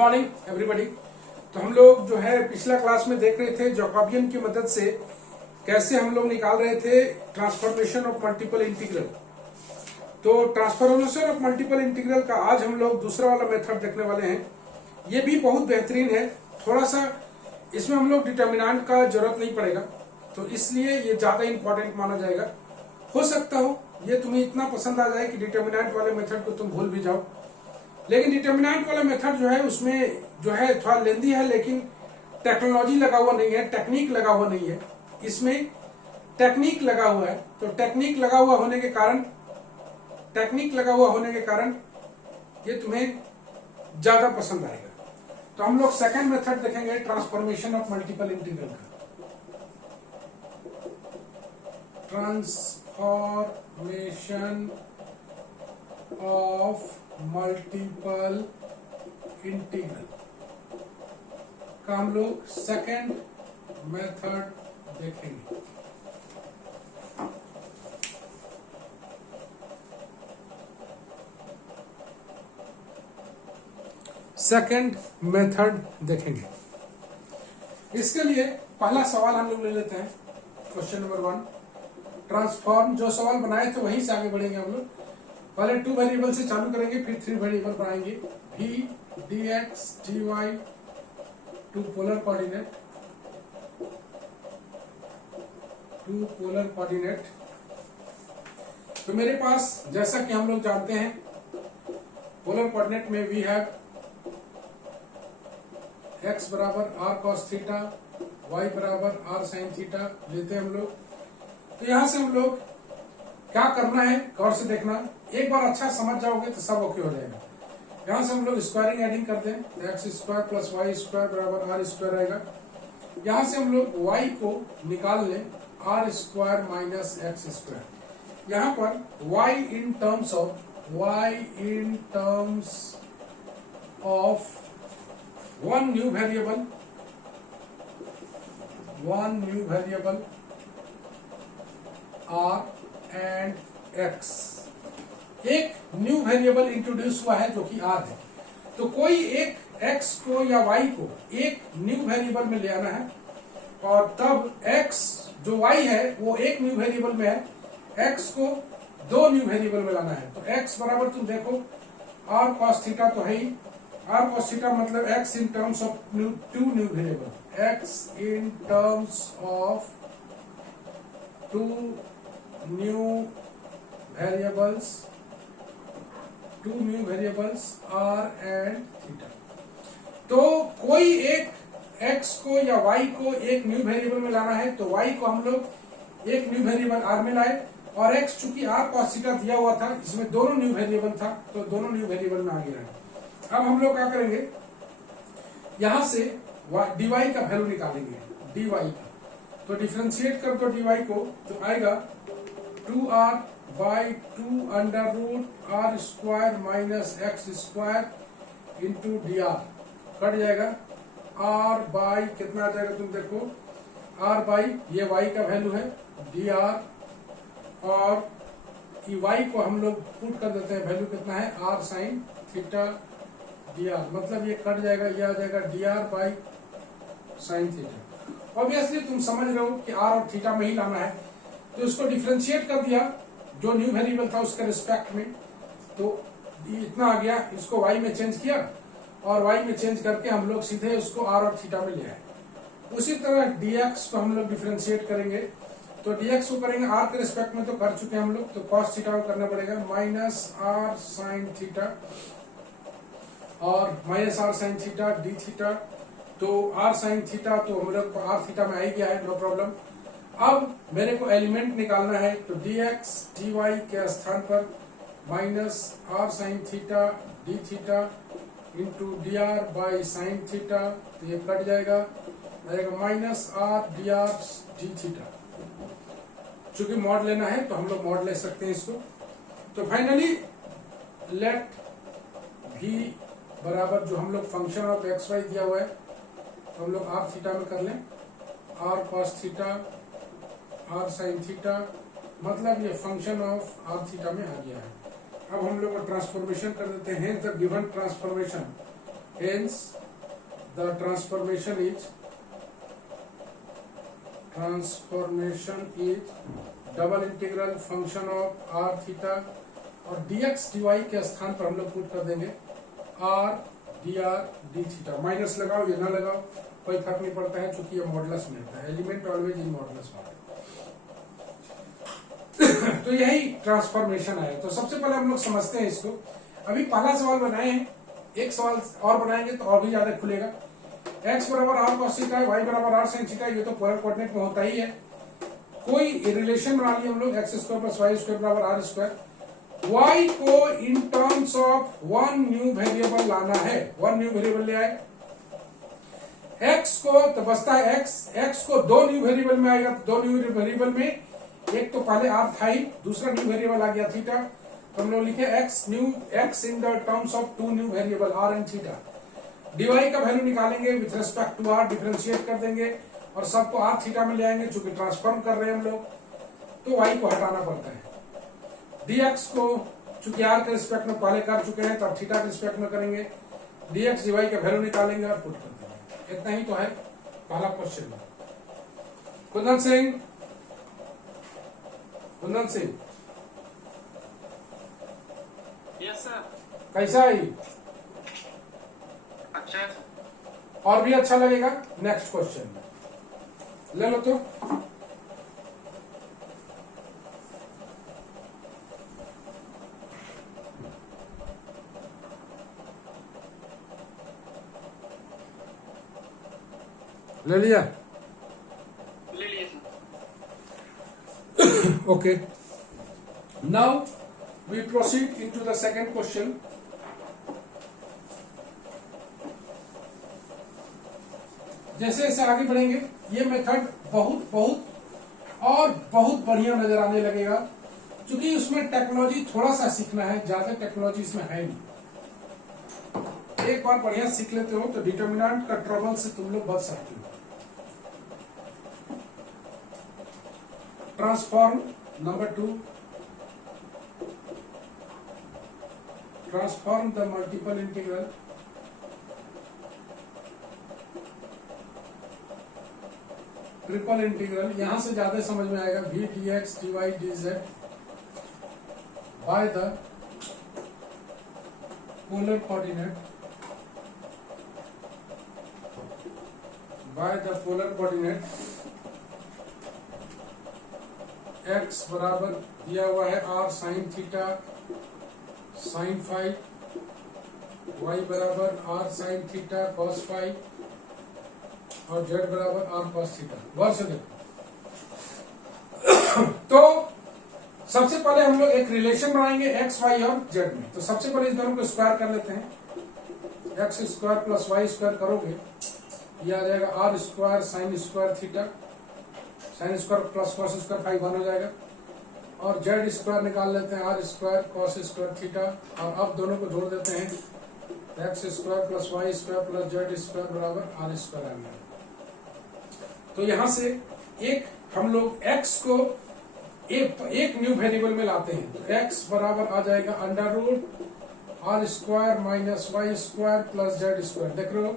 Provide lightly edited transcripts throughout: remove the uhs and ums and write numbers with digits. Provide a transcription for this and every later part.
Morning everybody. तो हम लोग जो है पिछला क्लास में देख रहे थे जैकोबियन की मदद से कैसे हम लोग निकाल रहे थे ट्रांसफॉर्मेशन ऑफ मल्टीपल इंटीग्रल। तो ट्रांसफॉर्मेशन ऑफ मल्टीपल इंटीग्रल का आज हम लोग दूसरा वाला मेथड देखने वाले हैं। ये भी बहुत बेहतरीन है, थोड़ा सा इसमें हम लोग डिटर्मिनेंट का जरूरत नहीं पड़ेगा, तो इसलिए ये ज्यादा इंपॉर्टेंट माना जाएगा। हो सकता हो ये तुम्हें इतना पसंद आ जाए कि डिटर्मिनेंट वाले मेथड को तुम भूल भी जाओ, लेकिन डिटर्मिनेंट वाला मेथड जो है उसमें जो है थोड़ा लेंदी है, लेकिन टेक्नोलॉजी लगा हुआ नहीं है, टेक्निक लगा हुआ नहीं है। इसमें टेक्निक लगा हुआ है, तो टेक्निक लगा हुआ होने के कारण ये तुम्हें ज्यादा पसंद आएगा। तो हम लोग सेकंड मेथड देखेंगे ट्रांसफॉर्मेशन ऑफ मल्टीपल इंटीग्रल का। ट्रांसफॉर्मेशन ऑफ मल्टीपल इंटीग्रल का हम लोग सेकंड मेथड देखेंगे। सेकंड मेथड देखेंगे। इसके लिए पहला सवाल हम लोग ले लेते हैं, क्वेश्चन नंबर 1। ट्रांसफॉर्म, जो सवाल बनाए थे वहीं से आगे बढ़ेंगे हम लोग। पहले 2 वेरिएबल से चालू करेंगे, फिर 3 वेरिएबल बनाएंगे। v dx dy to polar coordinate. तो मेरे पास जैसा कि हम लोग जानते हैं पोलर कोऑर्डिनेट में वी हैव x बराबर r cos थीटा, y बराबर r sin थीटा लेते हैं हम लोग। तो यहां से हम लोग क्या करना है गौर से देखना, एक बार अच्छा समझ जाओगे तो सब ओके हो जाएगा। यहां से हम लोग स्क्वायरिंग एडिंग करते हैं, x square plus y square बराबर आर स्क्वायर आएगा। यहां से हम लोग y को निकाल लें, r square minus x square. यहां पर y in terms of one new variable r and x। एक न्यू वेरिएबल इंट्रोड्यूस हुआ है जो कि r है। तो कोई एक x को या y को एक न्यू वेरिएबल में ले आना है, और तब x जो y है वो एक न्यू वेरिएबल में है, x को 2 न्यू वेरिएबल में लाना है। तो x बराबर तुम देखो r cos थीटा तो है ही, r cos थीटा मतलब x in terms of 2 new variable, x in terms of 2 new variables r and theta. तो कोई एक x को या y को एक न्यू वेरिएबल में लाना है, तो y को हम लोग एक न्यू वेरिएबल r में लाए, और x चूंकि r cos थीटा दिया हुआ था, इसमें दोनों न्यू वेरिएबल था, तो दोनों न्यू वेरिएबल में आ गया है। अब हम लोग क्या करेंगे, यहां से dy का वैल्यू निकालेंगे, dy का। तो डिफरेंशिएट कर दो dy को, तो आएगा 2r by 2 under root r square minus x square into dr। Cut जाएगा r बाई कितना आ जाएगा तुम देखो, r बाई ये y का वैल्यू है dr, और y को हम लोग पुट कर देते हैं, वैल्यू कितना है r साइन थीटा dr, मतलब ये कट जाएगा, ये आ जाएगा dr by sine theta. Obviously तुम समझ रहे हो कि r और थीटा में ही लाना है, तो इसको डिफरेंशिएट कर दिया जो न्यू वेरिएबल था उसके रिस्पेक्ट में, तो इतना आ गया। इसको y में चेंज किया, और y में चेंज करके हम लोग सीधे उसको r और थीटा में ले आए। उसी तरह dx को हम लोग डिफरेंशिएट करेंगे, तो dx को करेंगे r के रिस्पेक्ट में, तो कर चुके हम लोग, तो cos थीटा को करना पड़ेगा माइनस r साइन थीटा, और minus r sine theta d theta. तो r साइन थीटा तो हम लोग r थीटा में आ ही गया है, नो प्रॉब्लम। अब मेरे को एलिमेंट निकालना है, तो dx dy के स्थान पर minus r sine theta d theta into dr by sine theta, तो ये कट जाएगा minus r dr d theta. चूंकि मॉड लेना है तो हम लोग मॉड ले सकते हैं इसको। तो फाइनली लेट v बराबर जो हम लोग फंक्शन ऑफ एक्स वाई दिया हुआ है, तो हम लोग r थीटा में कर लें, r cos theta r sin theta, मतलब ये फंक्शन ऑफ r थीटा में आ गया है। अब हम लोग ट्रांसफॉर्मेशन कर देते हैं। The given transformation Hence the transformation is double integral function of r theta और dx dy के स्थान पर हम लोग पुट कर देंगे r dr d theta. Minus लगाओ या ना लगाओ कोई फर्क नहीं पड़ता है, चूंकि ये मॉडुलस में होता है, एलिमेंट ऑलवेज इन मॉडुलस में। तो यही ट्रांसफॉर्मेशन है। तो सबसे पहले हम लोग समझते हैं इसको। अभी पहला सवाल बनाए हैं, एक सवाल और बनाएंगे तो और भी ज्यादा खुलेगा। x बराबर आर कॉस थीटा है, y बराबर आर साइन थीटा, ये तो पोलर कोऑर्डिनेट में होता ही है। कोई रिलेशन बना लिया हम लोग x square plus y square बराबर आर स्क्वायर। y को in terms of one new variable लाना है, वन न्यू वेरिएबल ले आए। x को तो बचता है x को दो न्यू वेरिएबल में आएगा, तो दो न्यू वेरिएबल में एक तो पहले आर था ही, दूसरा न्यू वेरिएबल आ गया थीटा, तो हम लोग लिखे x in the terms of two new variable r and theta. dy का वैल्यू निकालेंगे with respect to r, differentiate कर देंगे और सबको r थीटा में ले आएंगे, चूंकि ट्रांसफॉर्म कर रहे हैं हम लोग तो y को हटाना पड़ता है। dx को चूंकि r के रिस्पेक्ट में पहले कर चुके हैं, तब थीटा के रिस्पेक्ट में करेंगे, dx dy का वैल्यू निकालेंगे और पुट कर देंगे। इतना ही तो है पहला question. Kundan Singh yes sir. कैसा है? अच्छा और भी अच्छा लगेगा नेक्स्ट क्वेश्चन ले लो तो। ले लिया? ले लिए sir. Okay. Now we proceed into the second question. जैसे जैसे आगे बढ़ेंगे ये मेथड बहुत बढ़िया नजर आने लगेगा, क्योंकि उसमें टेक्नोलॉजी थोड़ा सा सीखना है, ज्यादा टेक्नोलॉजी इसमें है नहीं। एक बार बढ़िया सीख लेते हो तो डिटर्मिनेंट का ट्रबल से तुम लोग बच सकते हो। Transform number 2, transform the multiple integral triple integral. यहां से ज्यादा समझ में आएगा v dx dy dz by the polar coordinate, by the polar coordinate. x बराबर दिया हुआ है r sine theta sine five, y बराबर r sine theta cos five और z बराबर r cos थीटा। गौर से देखो। तो सबसे पहले हम लोग एक रिलेशन बनाएंगे x, y और z में। तो सबसे पहले इस दोनों को स्क्वायर कर लेते हैं। x square plus y square करोगे ये आ जाएगा r square sine square theta, sine square plus cos square 5 1 हो जाएगा। और z स्क्वायर निकाल लेते हैं, r square cos square theta, और अब दोनों को जोड़ देते हैं, x square plus y square plus z square बराबर r स्क्वायर आ गया। तो यहां से एक हम लोग x को एक न्यू वेरिएबल में लाते हैं, तो x बराबर आ जाएगा under root r square minus y square plus z square. देख रहे हो?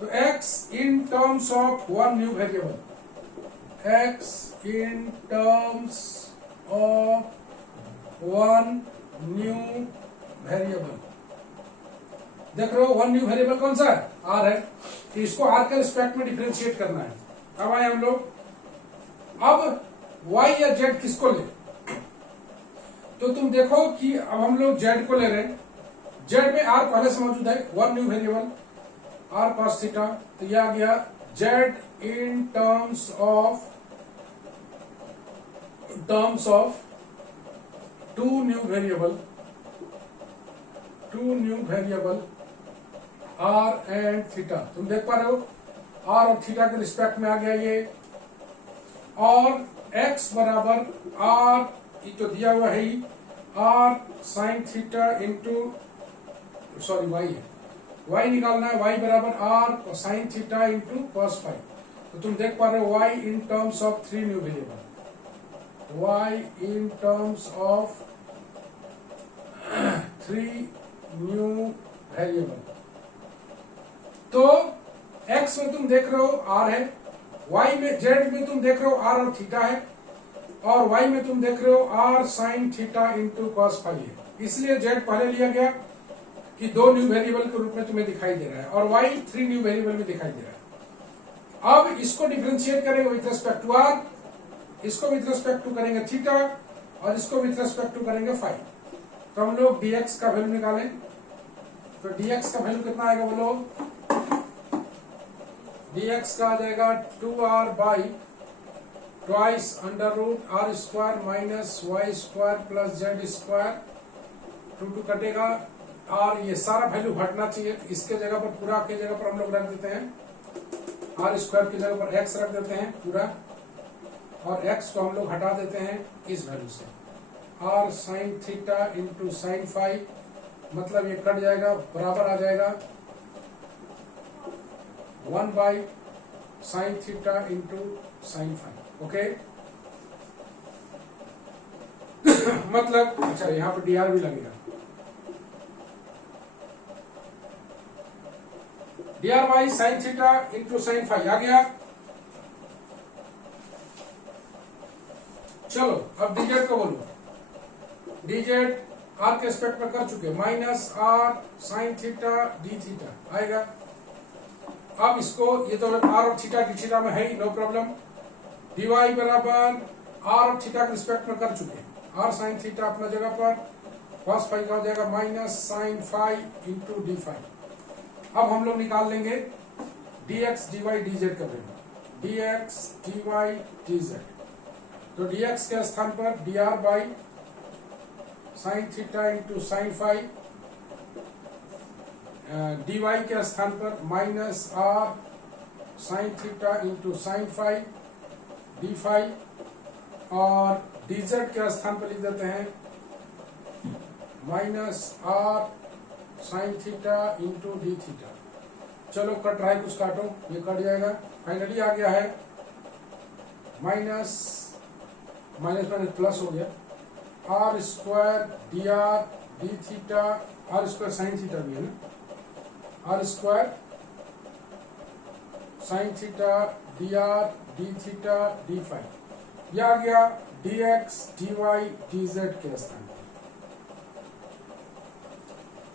तो x in terms of one new variable, x in terms of one new variable. देख रहे हो वन न्यू वेरिएबल कौन सा है? r है। तो इसको r के रिस्पेक्ट में डिफरेंशिएट करना है। अब आए हम लोग, अब y या z किसको ले? तो तुम देखो कि अब हम लोग z को ले रहे हैं। z में r पहले से मौजूद है, one new variable r cos theta, तो यह आ गया z in terms of two new variable r and theta. तुम देख पा रहे हो r और थीटा के रिस्पेक्ट में आ गया ये, और x बराबर r, ये तो दिया हुआ है ही, r sine theta into sorry y है, y निकालना है, y बराबर r sine theta into cos five. तो तुम देख पा रहे हो y in terms of three new variable, y in terms of three new variable. तो x में तुम देख रहे हो r है, y में z में तुम देख रहे हो r और थीटा है, और y में तुम देख रहे हो r sine theta into cos phi है। इसलिए z पहले लिया गया कि 2 न्यू वेरिएबल के रूप में तुम्हें दिखाई दे रहा है, और y 3 न्यू वेरिएबल में दिखाई दे रहा है। अब इसको डिफरेंशिएट करेंगे विथ रेस्पेक्ट टू r, इसको विथ रेस्पेक्ट टू करेंगे थीटा, और इसको विथ रेस्पेक्ट टू करेंगे फाई। तो हम लोग dx का वैल्यू निकालें, तो dx का वैल्यू कितना आएगा बोलो? dx का आ जाएगा 2r by twice under root r square minus y square plus z square, 2 कटेगा, और ये सारा वैल्यू हटना चाहिए। इसके जगह पर, पूरा के जगह पर हम लोग रख देते हैं r स्क्वायर की जगह पर x रख देते हैं पूरा, और x को हम लोग हटा देते हैं इस वैल्यू से। r sine theta into sine phi, मतलब ये कट जाएगा, बराबर आ जाएगा 1 by sine theta into sine phi. Okay मतलब अच्छा, यहाँ पर dr भी लगेगा, dr by sine theta into sine phi आ गया। चलो अब dz को बोलो, dz r के रिस्पेक्ट में कर चुके, minus r sine theta d theta आएगा। अब इसको, ये तो r और थीटा डी थीटा में है ही, नो प्रॉब्लम। dy बराबर r और थीटा के रिस्पेक्ट में कर चुके, r साइन थीटा अपना जगह पर, cos फाई का हो जाएगा minus sine phi into d phi. अब हम लोग निकाल लेंगे dx dy dz का वैल्यू, dx dy dz। तो dx के स्थान पर dr by sine theta into sine phi, dy के स्थान पर minus r sine theta into sine phi d phi, और dz के स्थान पर लिख देते हैं minus r sine theta into d theta. चलो कट रहा है, कुछ काटो, ये कट जाएगा। फाइनली आ गया है माइनस माइनस माइनस प्लस हो गया, r square d r d theta, r square sine theta भी है ना, r square sine theta d r d theta d phi. यह आ गया d x d y d z के स्थान पर।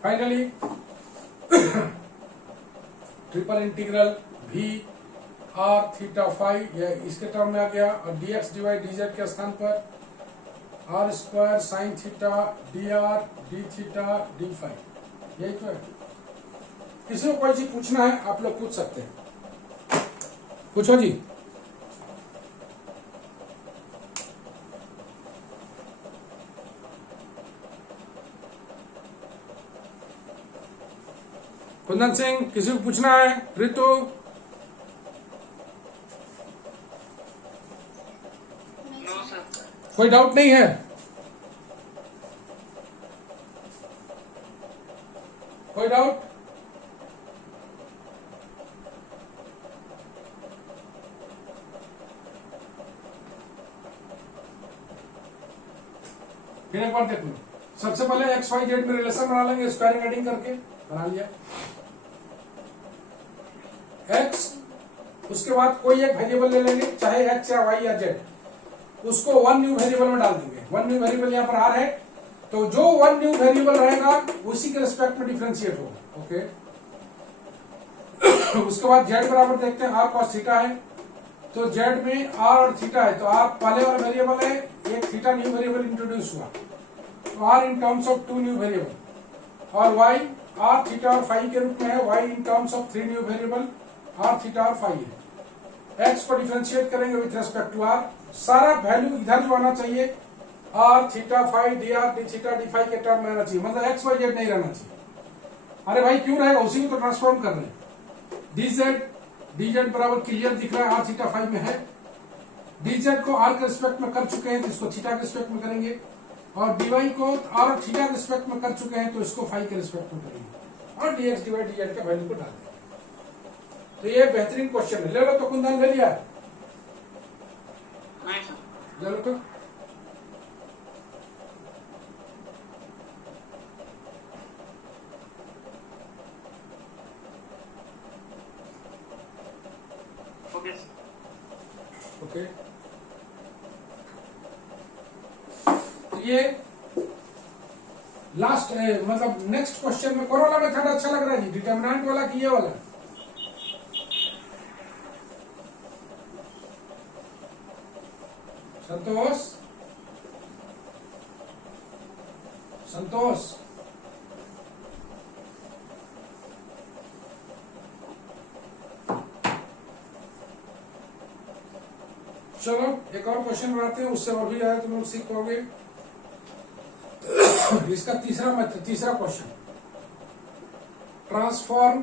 फाइनली ट्रिपल इंटीग्रल भी आर थीटा फाइव यह इसके टर्म में आ गया, और d x d y d z के स्थान पर r square sine theta d r d theta d five. यही तो है। किसी को कोई चीज पूछना है आप लोग पूछ सकते हैं, पूछो जी। कुंदन सिंह, किसी को पूछना है? ऋतु, नो सर। कोई डाउट नहीं है? कोई डाउट? फिर एक बार देख लो। सबसे पहले एक्स वाई जेड में रिलेशन बना लेंगे, स्क्वायरिंग एडिंग करके बना लिया एक्स। उसके बाद कोई एक वेरिएबल ले लेंगे, चाहे एक्स या वाई या जेड, उसको वन न्यू वेरिएबल में डाल देंगे। वन न्यू वेरिएबल यहाँ पर आर है, तो जो वन न्यू वेरिएबल रहेगा उसी के रिस्पेक्ट में डिफरेंशिएट होगा। ओके उसके बाद जेड बराबर देखते हैं, आर कॉस थीटा है, तो जेड में आर और थीटा है, तो आर पहले वाला वेरिएबल है, एक थीटा न्यू वेरिएबल इंट्रोड्यूस हुआ, तो r in terms of two new variable, और वाई आर थीटा और फाइव के रूप में है, y in terms of three new variable r theta और फाइव है। एक्स को डिफरेंशिएट करेंगे विथ रेस्पेक्ट टू आर, सारा वैल्यू इधर जो आना चाहिए r theta phi d r d theta d phi के टर्म में आना चाहिए, मतलब एक्स वाई जेड नहीं रहना चाहिए। अरे भाई क्यों रहेगा, उसी को तो ट्रांसफॉर्म कर रहे हैं। डी जेड बराबर क्लियर दिख रहा है, आर थीटा फाइव में है। डी जेड को आर के रिस्पेक्ट में कर चुके हैं, तो इसको थीटा के रिस्पेक्ट में करेंगे, और डीवाई को आर और थीटा के रिस्पेक्ट में कर चुके हैं, तो इसको फाइव के रिस्पेक्ट में करेंगे, और डीएक्स डीवाई डी जेड का वैल्यू को डाल देंगे। तो ये बेहतरीन क्वेश्चन है, ले लो। तो कुंदन ले लिया? नहीं सर। ले लो तो। ओके, तो ये लास्ट मतलब नेक्स्ट क्वेश्चन में कौन वाला मेथड अच्छा लग रहा है जी, डिटरमिनेंट वाला कि ये वाला? संतोष, संतोष, चलो एक और क्वेश्चन बनाते हैं, उससे और भी ज्यादा तुम लोग सीख पाओगे। इसका तीसरा question, transform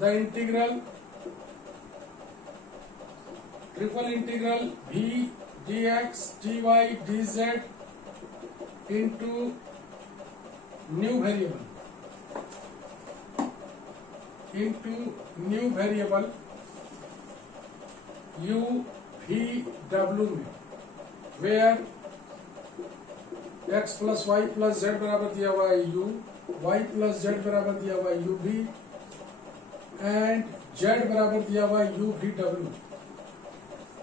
the integral triple integral v dx dy dz into new variable u v w में, where x plus y plus z बराबर दिया हुआ है u, y प्लस जेड बराबर दिया हुआ है u v एंड z बराबर दिया हुआ है u v w।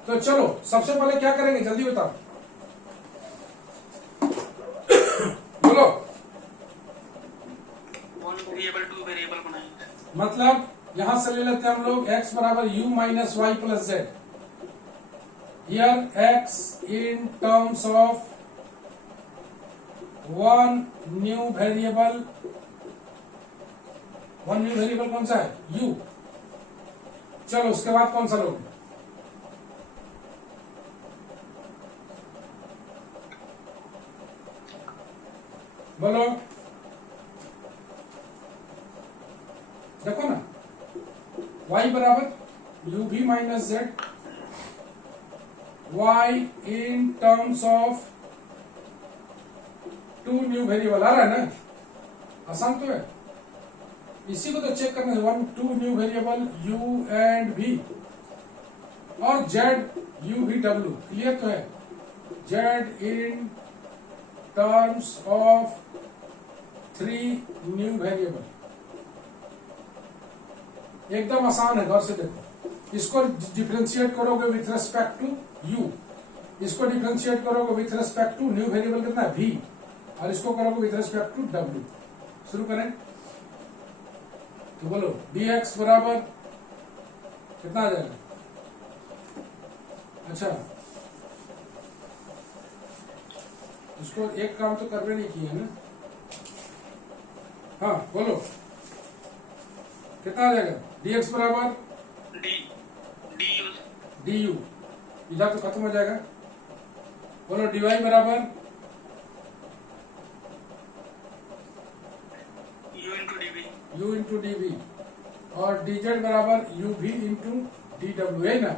तो चलो सबसे पहले क्या करेंगे, जल्दी बताओ, बोलो। 1 वेरिएबल 2 वेरिएबल बनाएंगे। मतलब यहां से ले लेते हैं हम लोग x बराबर u minus y plus z, here x in terms of one new variable कौन सा है, u। चलो उसके बाद कौन सा लोगे, बोलो, देखो ना, y बराबर u v minus z, y in terms of two new variable, आ रहा है ना, आसान तो है। इसी को तो चेक करना है, 1 2 new variable u and v, और z u v w, clear तो है, z in terms of 3 new variable, एकदम आसान है, गौर से देखो। इसको डिफरेंशिएट करोगे विथ रेस्पेक्ट टू u, इसको डिफरेंशिएट करोगे with respect to new variable कितना है v, और इसको करोगे विथ रेस्पेक्ट टू w। शुरू करें, तो बोलो dx बराबर कितना आ जाएगा, अच्छा इसको एक काम तो करने नहीं किया ना, हाँ बोलो कितना आ जाएगा, dx बराबर du, इधर तो खत्म हो जाएगा, बोलो dy बराबर u इंटू dv, और dz बराबर uv इंटू dw है ना।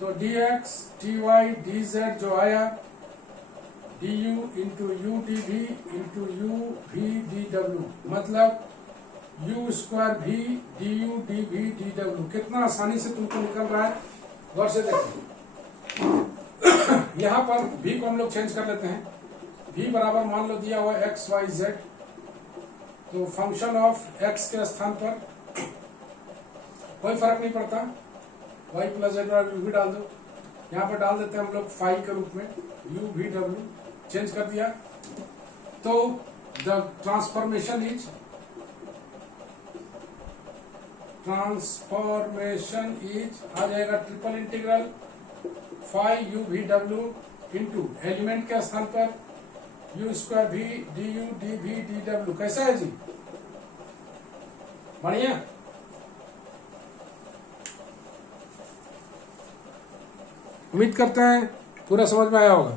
तो dx dy dz जो आया du into u dv into u v dw, मतलब u square v du dv dw, कितना आसानी से तुमको निकल रहा है, गौर से देखो। यहाँ पर v को हम लोग चेंज कर लेते हैं, v बराबर मान लो दिया हुआ x y z, तो फंक्शन ऑफ x के स्थान पर कोई फर्क नहीं पड़ता, y प्लस जेड u भी डाल दो, यहाँ पर डाल देते हैं हम लोग फाई के रूप में u v w, चेंज कर दिया। तो द ट्रांसफॉर्मेशन इज आ जाएगा triple integral phi u v w into element के स्थान पर u square v du dv dw। कैसा है जी, बढ़िया। उम्मीद करते हैं पूरा समझ में आया होगा।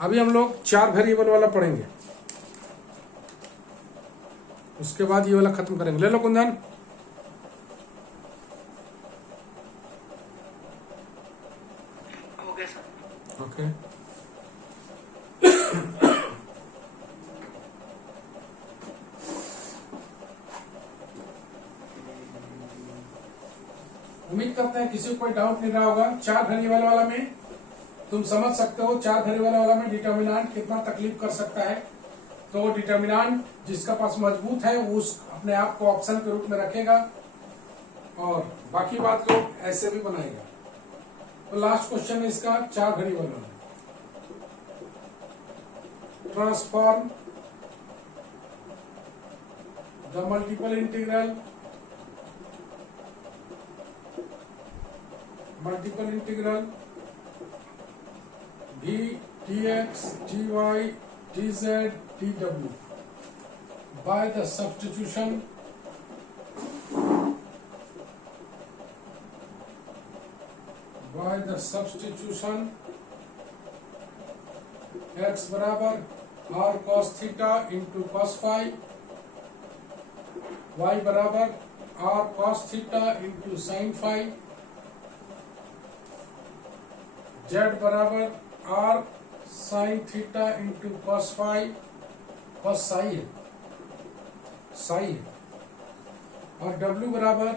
अभी हम लोग 4 वेरिएबल वाला पढ़ेंगे, उसके बाद ये वाला खत्म करेंगे। ले लो कुंदन, ओके। उम्मीद करते हैं किसी को कोई डाउट नहीं रहा होगा। 4 वेरिएबल वाला में तुम समझ सकते हो, 4 वेरिएबल वाला में डिटरमिनेंट कितना तकलीफ कर सकता है, तो डिटर्मिनेंट जिसका पास मजबूत है वो उस अपने आप को ऑप्शन के रूप में रखेगा और बाकी बात को ऐसे भी बनाएगा। तो लास्ट क्वेश्चन है इसका 4 वेरिएबल वाला। Transform the multiple integral v dx dy dz dw by the substitution x बराबर r cos theta into cos phi, y बराबर r cos theta into sine phi, z बराबर r sine theta into cos phi, cos psi है, और w बराबर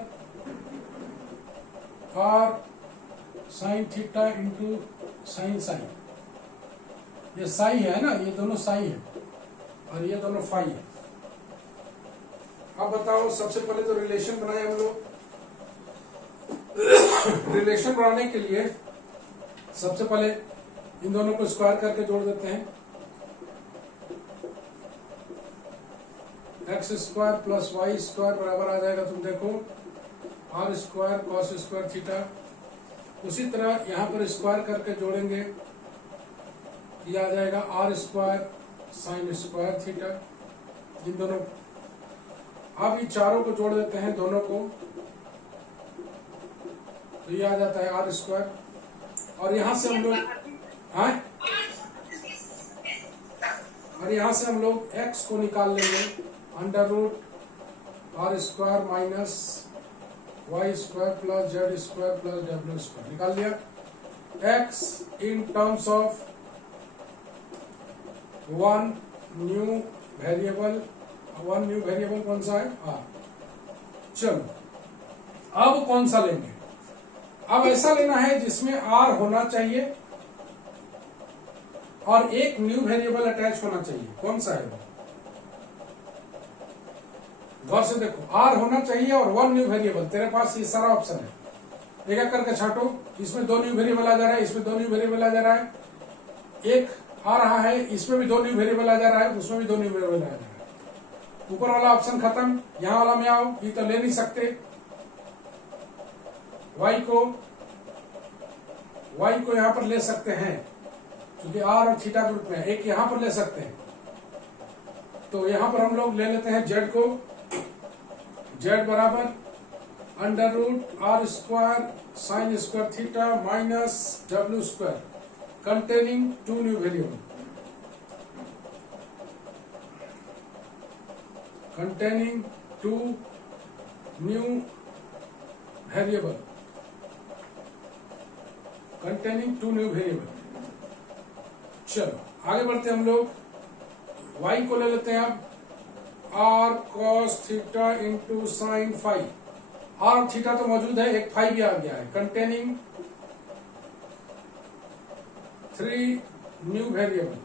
r sine theta into sine psi. ये psi है ना, ये दोनों साई है और ये दोनों फाई है। अब बताओ, सबसे पहले तो रिलेशन बनाए हम लोग। रिलेशन बनाने के लिए सबसे पहले इन दोनों को स्क्वायर करके जोड़ देते हैं। X square plus y square बराबर आ जाएगा, तुम देखो, r square cos square theta. उसी तरह यहां पर स्क्वायर करके जोड़ेंगे, ये आ जाएगा r square sine square theta. इन दोनों, अब ये चारों को जोड़ देते हैं दोनों को, तो ये आ जाता है आर स्क्वायर। और यहां से हम लोग एक्स को निकाल लेंगे, under root r square minus y square plus z square plus डब्ल्यू स्क्वायर निकाल लिया। X in terms of one new variable कौन सा है? आर। चलो, अब कौन सा लेंगे? अब ऐसा लेना है जिसमें आर होना चाहिए और एक न्यू वेरिएबल अटैच होना चाहिए। कौन सा है वो? गौर से देखो, आर होना चाहिए और वन न्यू वेरिएबल। तेरे पास ये सारा ऑप्शन है, एक एक करके छाटो। इसमें 2 न्यू वेरिएबल आ जा रहा है, इसमें 2 न्यू वेरिएबल आ जा रहा है, एक आ रहा है, इसमें भी 2 न्यू वेरिएबल आ जा रहा है, उसमें भी 2 न्यू वेरिएबल आ जा रहा है। ऊपर वाला ऑप्शन खत्म, यहां वाला में आओ। ये तो ले नहीं सकते, y को यहां पर ले सकते हैं क्योंकि आर और थीटा ग्रुप में, एक यहां पर ले सकते हैं। तो यहां पर हम लोग ले लेते हैं z को। z बराबर under root r square sine square theta minus डब्ल्यू स्क्वायर कंटेनिंग 2 न्यू वेरिएबल, चलो आगे बढ़ते हैं हम लोग। y को ले लेते हैं अब, r cos theta into sine phi. r और थीटा तो मौजूद है, एक फाई भी आ गया है, कंटेनिंग 3 न्यू वेरिएबल।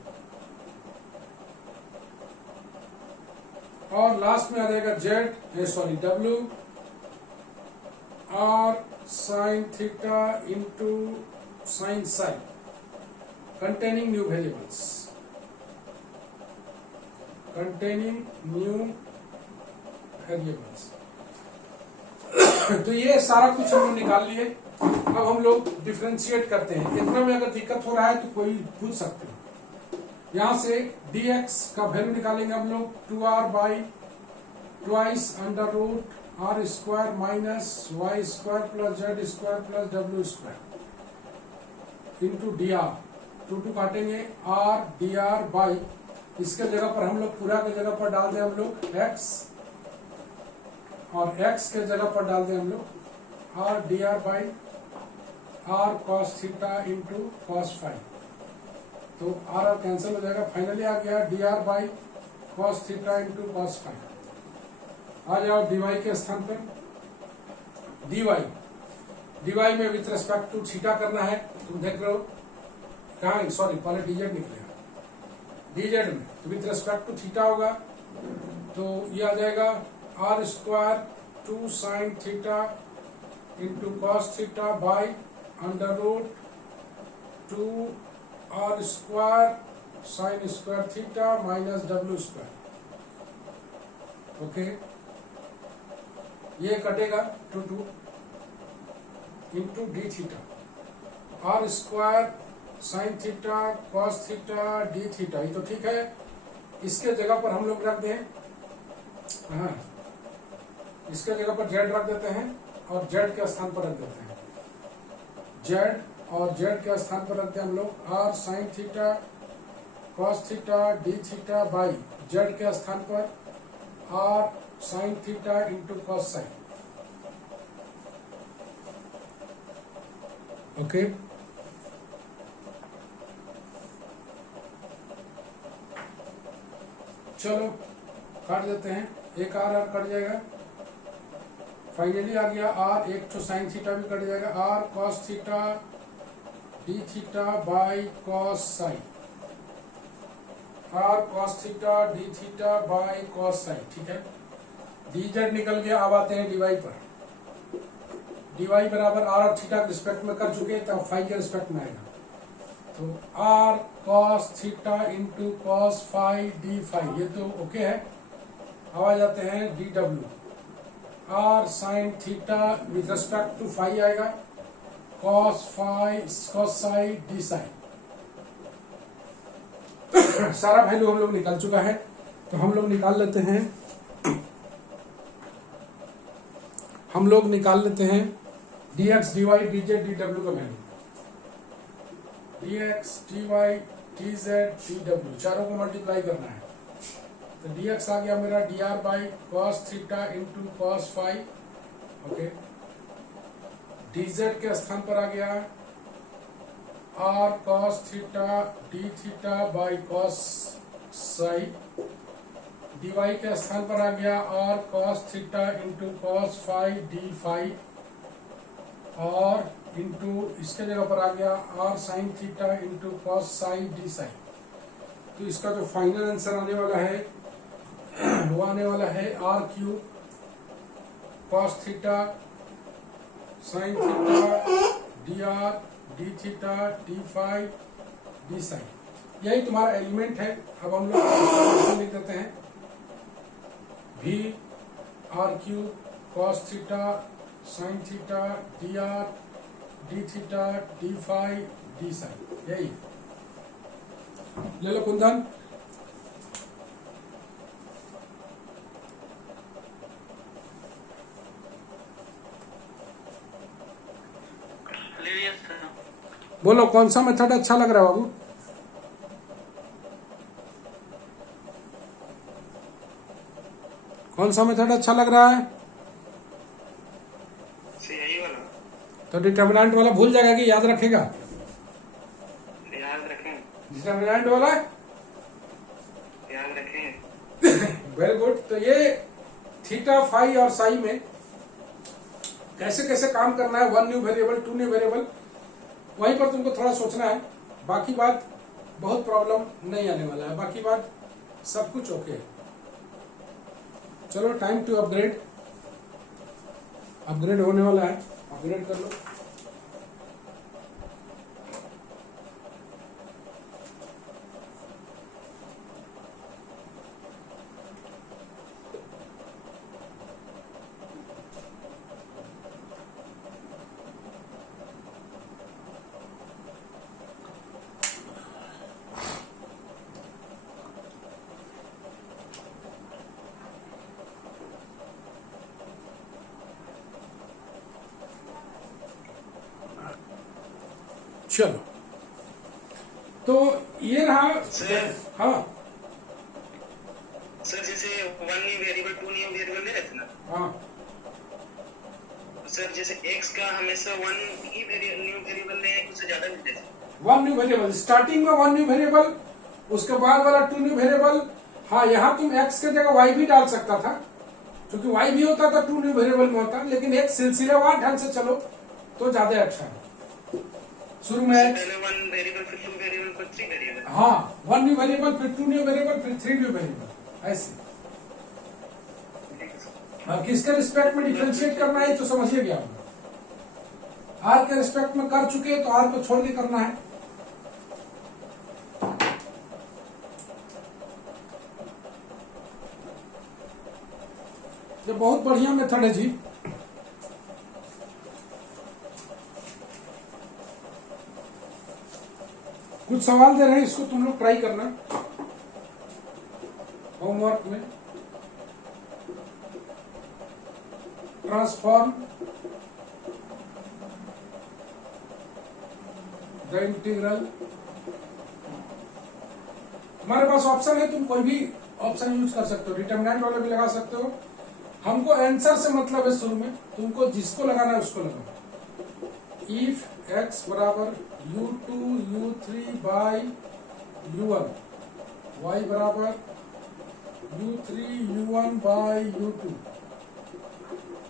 और लास्ट में आ जाएगा w r sine theta into sine psi containing new variables, तो ये सारा कुछ हम लोग निकाल लिए। अब हम लोग डिफरेंशिएट करते हैं। इतना में अगर दिक्कत हो रहा है तो कोई पूछ सकते हैं। यहां से dx का वैल्यू निकालेंगे हम लोग, 2r by twice under root r square minus y square plus z square plus डब्ल्यू स्क्वायर इंटू डी आर। 2 काटेंगे, आर डी आर बाई, इसके जगह पर हम लोग पूरा के जगह पर डाल दें हम लोग x, और x के जगह पर डाल दें हम लोग r d r by r cos theta into cos phi. तो आर कैंसिल हो जाएगा, फाइनली आ गया d r by cos theta into cos phi. आ जाओ dy के स्थान पर, dy में विथ रिस्पेक्ट टू थीटा करना है। तुम देख रहे हो कहाँ, सॉरी पहले dz निकलेगा, dz में, तो विथ रेस्पेक्ट टू थीटा होगा, तो ये आ जाएगा r square 2 sine theta into cos theta by under root 2 r square sine square theta minus w square. Okay, ये कटेगा 2 into d theta, r square sine theta cos theta d theta, ये तो ठीक है। इसके जगह पर हम लोग रख दें, हाँ, इसके जगह पर z रख देते हैं और z के स्थान पर रख देते हैं, z और z के स्थान पर रखते हैं हम लोग r sine theta cos theta d theta by z के स्थान पर r sine theta into cos sine. Okay, चलो काट देते हैं, एक आर कट जाएगा, फाइनली आ गया आर, एक तो साइन थीटा भी कट जाएगा, r cos theta d theta by cos sine, r cos theta d theta by cos sine, ठीक है। dz निकल गया, अब आते हैं dy पर, dy बराबर आर और थीटा के रिस्पेक्ट में कर चुके हैं, तब फाई के रिस्पेक्ट में आएगा, तो r cos theta into cos phi d phi, ये तो ओके है। अब आ जाते हैं डी डब्ल्यू, r sine theta with respect to phi आएगा, cos phi cos psi d sine. सारा वैल्यू हम लोग निकाल चुका है, तो हम लोग निकाल लेते हैं, हम लोग निकाल लेते हैं dx dy dz dw का value, dx dy dz dw चारों को मल्टीप्लाई करना है, तो dx आ गया मेरा dr by cos theta into cos phi, okay, dz के स्थान पर आ गया r cos theta d theta by cos psi, dy के स्थान पर आ गया r cos theta into cos phi d phi, और इंटू इसके जगह पर आ गया r sine theta into cos psi d sine. तो इसका जो फाइनल आंसर आने वाला है वो आने वाला है r cube cos theta sine theta d r d theta d phi d sine. यही तुम्हारा एलिमेंट है। अब हम लोग लिख देते हैं v r cube cos theta sine theta d r d theta d phi d sine, यही ले लो कुंदन। बोलो कौन सा मेथड अच्छा लग रहा है बाबू? कौन सा मेथड अच्छा लग रहा है? यही वाला। तो डिटर्मिनेंट वाला भूल जाएगा कि याद रखेगा? याद रखें। डिटर्मिनेंट वाला याद रखें। Very good. तो ये थीटा फाई और साई में कैसे कैसे काम करना है, 1 न्यू वेरिएबल 2 न्यू वेरिएबल, वहीं पर तुमको थोड़ा सोचना है। बाकी बात बहुत प्रॉब्लम नहीं आने वाला है, बाकी बात सब कुछ ओके है। चलो टाइम टू अपग्रेड, अपग्रेड होने वाला है, अपग्रेड कर लो। चलो तो ये रहा सर। हाँ सर जैसे 1 न्यू वेरिएबल 2 न्यू वेरिएबल ले रहते ना, हाँ सर जैसे x का हमेशा 1 ही न्यू वेरिएबल ले, उससे ज्यादा मिलते हैं। 1 न्यू वेरिएबल, स्टार्टिंग में 1 न्यू वेरिएबल, उसके बाद वाला 2 न्यू वेरिएबल। हाँ यहाँ तुम x के जगह y भी डाल सकता था, क्योंकि y भी होता था 2 न्यू वेरिएबल में होता, लेकिन एक सिलसिलेवार ढंग से चलो तो ज्यादा अच्छा है। शुरू में x, पहले 1 वेरिएबल, फिर 2 वेरिएबल, फिर 3 वेरिएबल। हाँ 1 न्यू वेरिएबल, फिर 2 न्यू वेरिएबल, फिर 3 न्यू वेरिएबल, ऐसे। अब किसके रिस्पेक्ट में डिफरेंशिएट करना है तो समझिए क्या होगा। आर के रिस्पेक्ट में कर चुके हैं तो आर को छोड़ के करना है। ये बहुत बढ़िया मेथड है जी। कुछ सवाल दे रहे हैं, इसको तुम लोग ट्राई करना होमवर्क में। Transform the integral. तुम्हारे पास ऑप्शन है, तुम कोई भी ऑप्शन यूज कर सकते हो, डिटरमिनेंट वाले भी लगा सकते हो। हमको आंसर से मतलब है शुरू में, तुमको जिसको लगाना है उसको लगाओ। इफ x बराबर u2 u3 by u1, y बराबर u3 u1 by u2,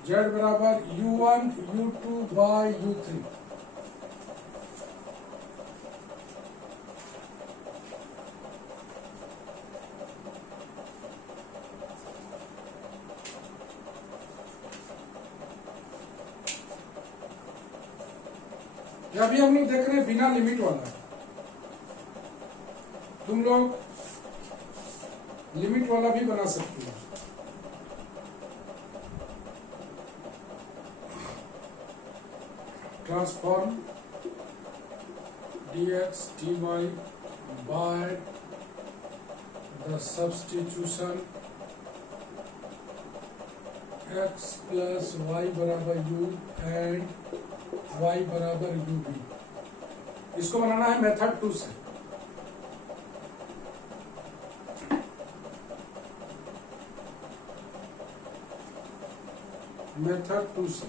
z बराबर u1 u2 बाई u3। अभी हम लोग देख रहे हैं बिना लिमिट वाला। तुम लोग लिमिट वाला भी बना सकते हो। Transform dx dy by the substitution x plus y बराबर u एंड y बराबर ub। इसको बनाना है मेथड 2 से। मेथड 2 से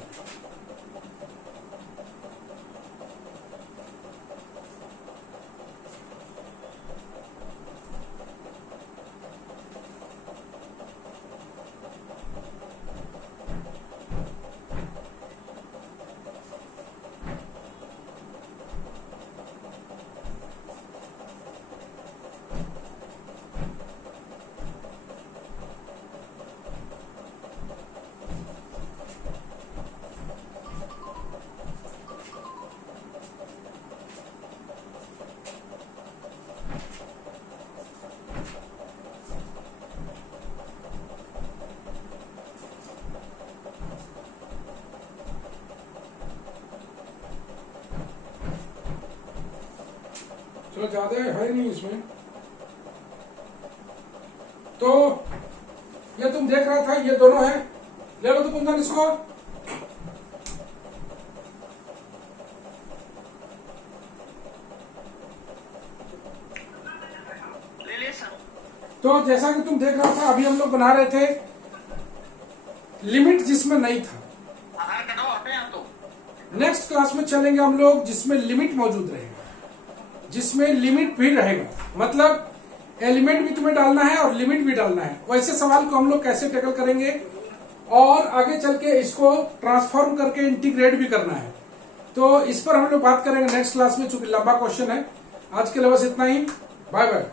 चलो ज्यादा है नहीं इसमें। तो ये तुम देख रहा था, ये दोनों है, ले लो तो कुंदन इसको। ले लिया सर। तो जैसा कि तुम देख रहा था, अभी हम लोग बना रहे थे लिमिट जिसमें नहीं था। आधार कार्ड हटे यहाँ तो। नेक्स्ट क्लास में चलेंगे हम लोग जिसमें लिमिट मौजूद रहेगा, जिसमें लिमिट भी रहेगा, मतलब एलिमेंट भी तुम्हें डालना है और लिमिट भी डालना है। वैसे सवाल को हम लोग कैसे टैकल करेंगे और आगे चल के इसको ट्रांसफॉर्म करके इंटीग्रेट भी करना है, तो इस पर हम लोग बात करेंगे नेक्स्ट क्लास में, चूंकि लंबा क्वेश्चन है। आज के लिए बस इतना ही। Bye bye.